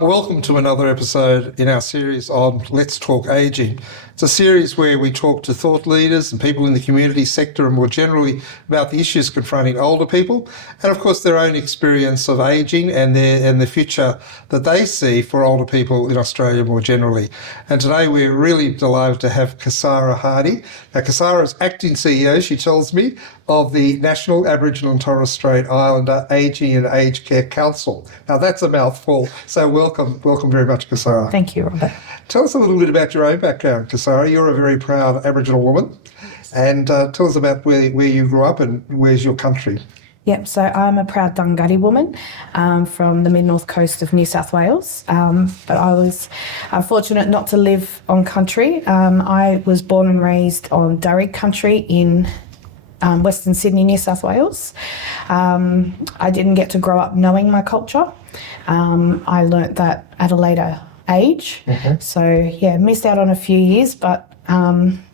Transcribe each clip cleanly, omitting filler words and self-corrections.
Welcome to another episode in our series on Let's Talk Ageing. It's a series where we talk to thought leaders and people in the community sector and more generally about the issues confronting older people and of course their own experience of ageing and the future that they see for older people in Australia more generally. And today we're really delighted to have Kasara Hardy. Now Kasara is acting CEO, she tells me, of the National Aboriginal and Torres Strait Islander Ageing and Aged Care Council. Now that's a mouthful, so welcome very much, Kasara. Thank you, Robert. Tell us a little bit about your own background, Kasara. You're a very proud Aboriginal woman, and tell us about where you grew up and where's your country. Yep, so I'm a proud Dunghutti woman from the mid-north coast of New South Wales, but I was fortunate not to live on country. I was born and raised on Darug country in Western Sydney, New South Wales. I didn't get to grow up knowing my culture. I learnt that at a later age. So yeah, missed out on a few years, but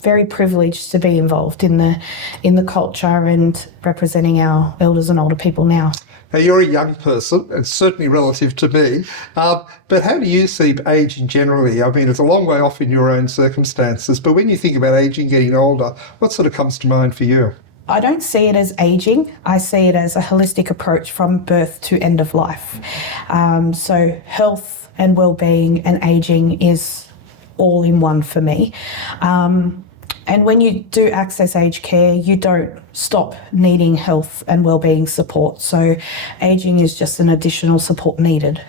very privileged to be involved in the culture and representing our elders and older people now. Now you're a young person, and certainly relative to me, but how do you see ageing generally? I mean, it's a long way off in your own circumstances, but when you think about ageing, getting older, what sort of comes to mind for you? I don't see it as ageing. I see it as a holistic approach from birth to end of life. So health and well-being and ageing is all in one for me. And when you do access aged care, you don't stop needing health and well-being support. So ageing is just an additional support needed.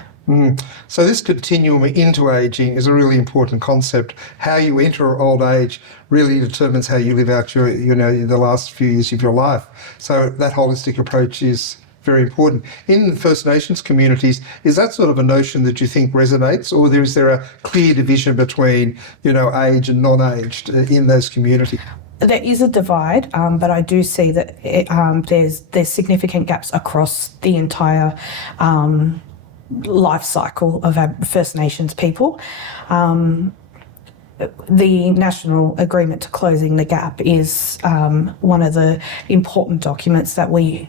So this continuum into ageing is a really important concept. How you enter old age really determines how you live out the last few years of your life. So that holistic approach is very important. In First Nations communities, is that sort of a notion that you think resonates, or is there a clear division between, age and non-aged in those communities? There is a divide, but I do see that there's significant gaps across the entire life cycle of our First Nations people. The National Agreement to Closing the Gap is one of the important documents that we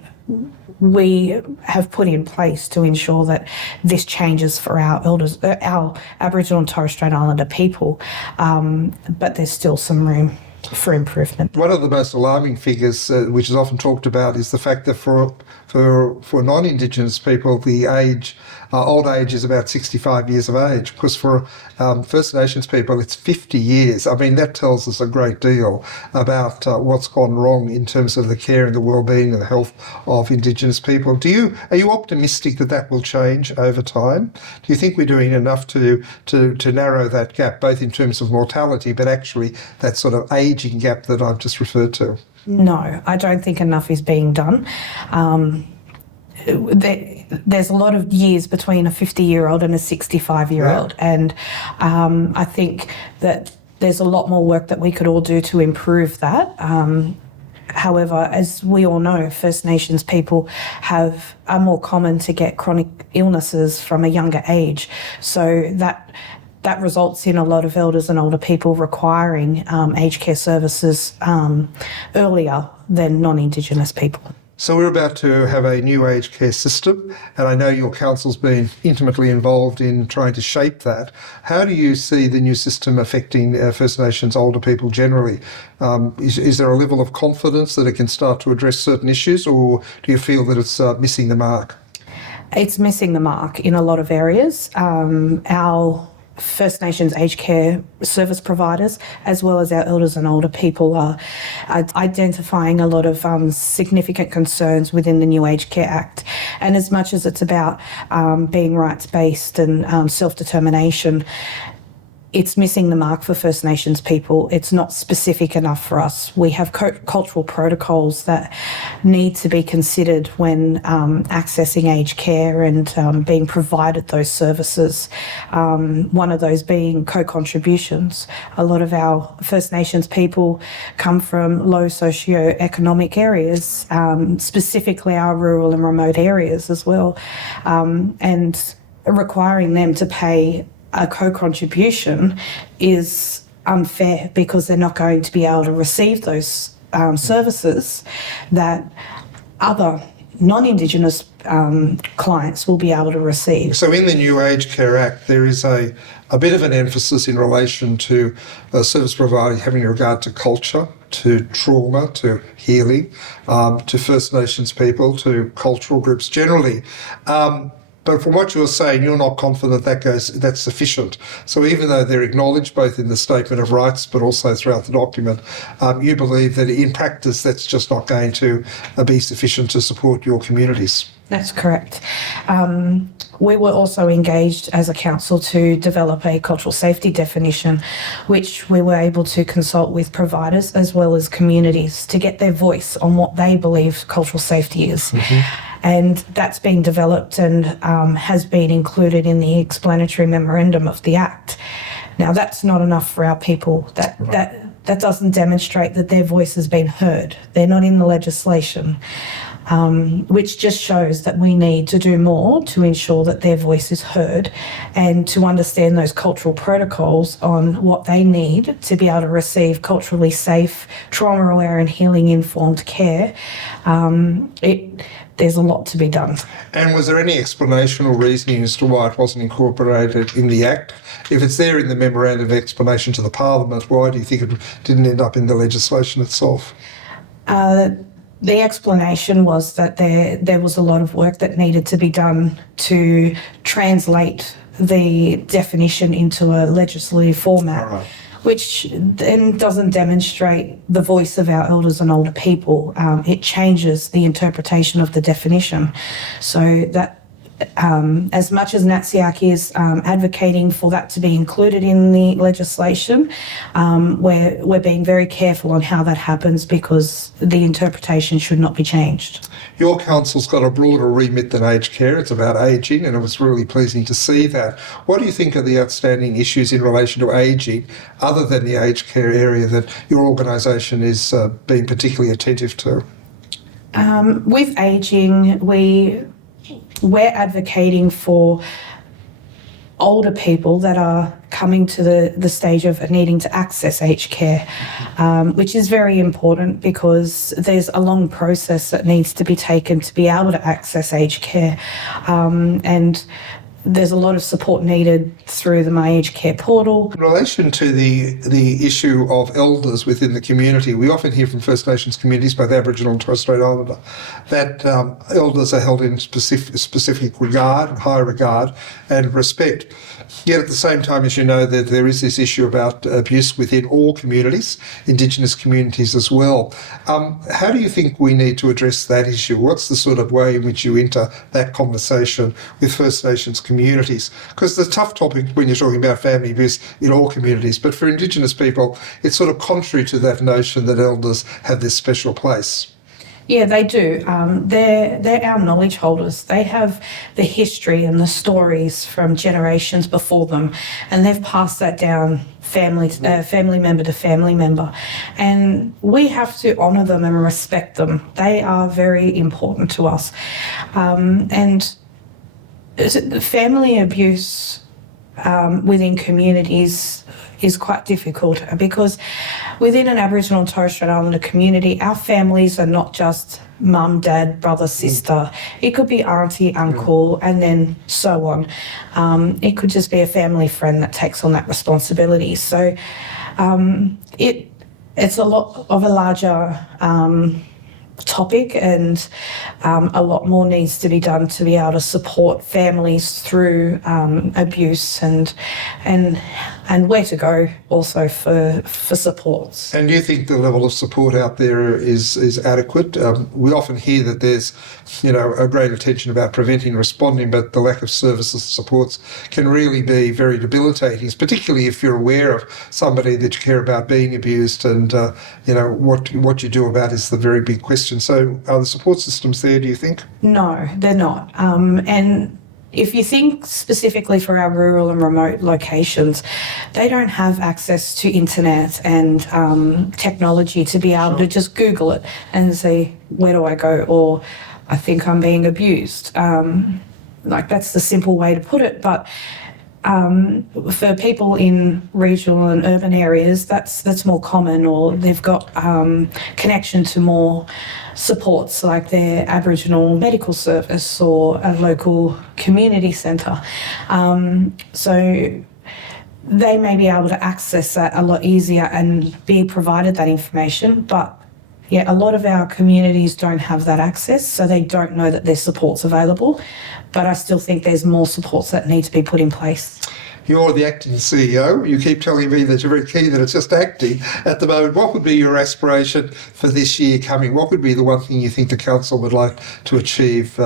have put in place to ensure that this changes for our elders, our Aboriginal and Torres Strait Islander people, but there's still some room for improvement. One of the most alarming figures, which is often talked about, is the fact that for non-Indigenous people, the old age is about 65 years of age. Because for First Nations people, it's 50 years. I mean, that tells us a great deal about what's gone wrong in terms of the care and the well-being and the health of Indigenous people. Are you optimistic that will change over time? Do you think we're doing enough to narrow that gap, both in terms of mortality, but actually that sort of aging gap that I've just referred to? No, I don't think enough is being done. There's a lot of years between a 50-year-old and a 65-year-old, and I think that there's a lot more work that we could all do to improve that. However, as we all know, First Nations people are more common to get chronic illnesses from a younger age, so that results in a lot of elders and older people requiring aged care services earlier than non-Indigenous people. So we're about to have a new aged care system, and I know your council's been intimately involved in trying to shape that. How do you see the new system affecting First Nations older people generally? Is there a level of confidence that it can start to address certain issues, or do you feel that it's missing the mark? It's missing the mark in a lot of areas. Our First Nations aged care service providers, as well as our elders and older people, are identifying a lot of significant concerns within the new Aged Care Act. And as much as it's about being rights-based and self-determination, it's missing the mark for First Nations people. It's not specific enough for us. We have cultural protocols that need to be considered when accessing aged care and being provided those services. One of those being co-contributions. A lot of our First Nations people come from low socio-economic areas, specifically our rural and remote areas as well, and requiring them to pay a co-contribution is unfair because they're not going to be able to receive those services that other non-Indigenous clients will be able to receive. So in the new Aged Care Act, there is a bit of an emphasis in relation to service providing having regard to culture, to trauma, to healing, to First Nations people, to cultural groups generally. But from what you're saying, you're not confident that's sufficient. So even though they're acknowledged both in the Statement of Rights but also throughout the document, you believe that in practice that's just not going to be sufficient to support your communities. That's correct. We were also engaged as a council to develop a cultural safety definition, which we were able to consult with providers as well as communities to get their voice on what they believe cultural safety is. And that's been developed and has been included in the explanatory memorandum of the Act. Now, that's not enough for our people. That doesn't demonstrate that their voice has been heard. They're not in the legislation. Which just shows that we need to do more to ensure that their voice is heard and to understand those cultural protocols on what they need to be able to receive culturally safe, trauma-aware and healing-informed care. There's a lot to be done. And was there any explanation or reasoning as to why it wasn't incorporated in the Act? If it's there in the memorandum of explanation to the Parliament, why do you think it didn't end up in the legislation itself? The explanation was that there was a lot of work that needed to be done to translate the definition into a legislative format, Right. which then doesn't demonstrate the voice of our elders and older people. It changes the interpretation of the definition. So that as much as NATSIAC is advocating for that to be included in the legislation, we're being very careful on how that happens because the interpretation should not be changed. Your council's got a broader remit than aged care. It's about ageing, and it was really pleasing to see that. What do you think are the outstanding issues in relation to ageing, other than the aged care area, that your organisation is being particularly attentive to? With ageing, we're advocating for older people that are coming to the stage of needing to access aged care, which is very important because there's a long process that needs to be taken to be able to access aged care. And there's a lot of support needed through the My Aged Care portal. In relation to the issue of elders within the community, we often hear from First Nations communities, both Aboriginal and Torres Strait Islander, that elders are held in specific regard, high regard and respect. Yet at the same time, as you know, that there is this issue about abuse within all communities, Indigenous communities as well. How do you think we need to address that issue? What's the sort of way in which you enter that conversation with First Nations communities? Because it's a tough topic when you're talking about family abuse in all communities, but for Indigenous people, it's sort of contrary to that notion that elders have this special place. Yeah, they do. They're our knowledge holders. They have the history and the stories from generations before them, and they've passed that down family member to family member. And we have to honour them and respect them. They are very important to us. And family abuse within communities is quite difficult because within an Aboriginal and Torres Strait Islander community, our families are not just mum, dad, brother, sister. It could be auntie, uncle, and then so on. It could just be a family friend that takes on that responsibility. So it's a lot of a larger topic, and a lot more needs to be done to be able to support families through abuse and where to go also for supports. And do you think the level of support out there is adequate? We often hear that there's, a great attention about preventing and responding, but the lack of services and supports can really be very debilitating, particularly if you're aware of somebody that you care about being abused, and what you do about it is the very big question. So are the support systems there, do you think? No, they're not. And if you think specifically for our rural and remote locations, they don't have access to internet and technology to be able to just Google it and say, where do I go? Or I think I'm being abused. That's the simple way to put it. But for people in regional and urban areas, that's more common, or they've got connection to more supports like their Aboriginal medical service or a local community centre. So they may be able to access that a lot easier and be provided that information, but yeah, a lot of our communities don't have that access, so they don't know that there's supports available. But I still think there's more supports that need to be put in place. You're the acting CEO. You keep telling me that you're very keen that it's just acting at the moment. What would be your aspiration for this year coming? What would be the one thing you think the council would like to achieve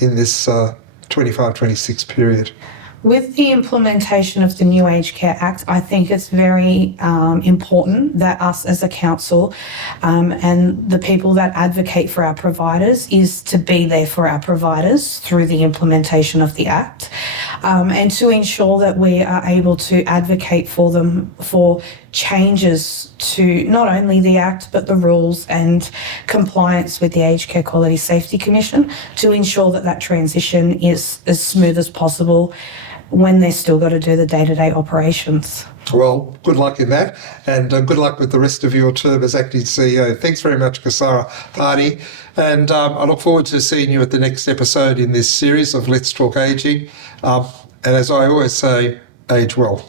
in this 25-26 period? With the implementation of the new Aged Care Act, I think it's very important that us as a council and the people that advocate for our providers is to be there for our providers through the implementation of the Act, and to ensure that we are able to advocate for them for changes to not only the Act but the rules and compliance with the Aged Care Quality Safety Commission, to ensure that that transition is as smooth as possible when they've still got to do the day-to-day operations. Well, good luck in that, and good luck with the rest of your term as acting CEO. Thanks very much, Kosara Hardy, and I look forward to seeing you at the next episode in this series of Let's Talk Ageing. And as I always say, age well.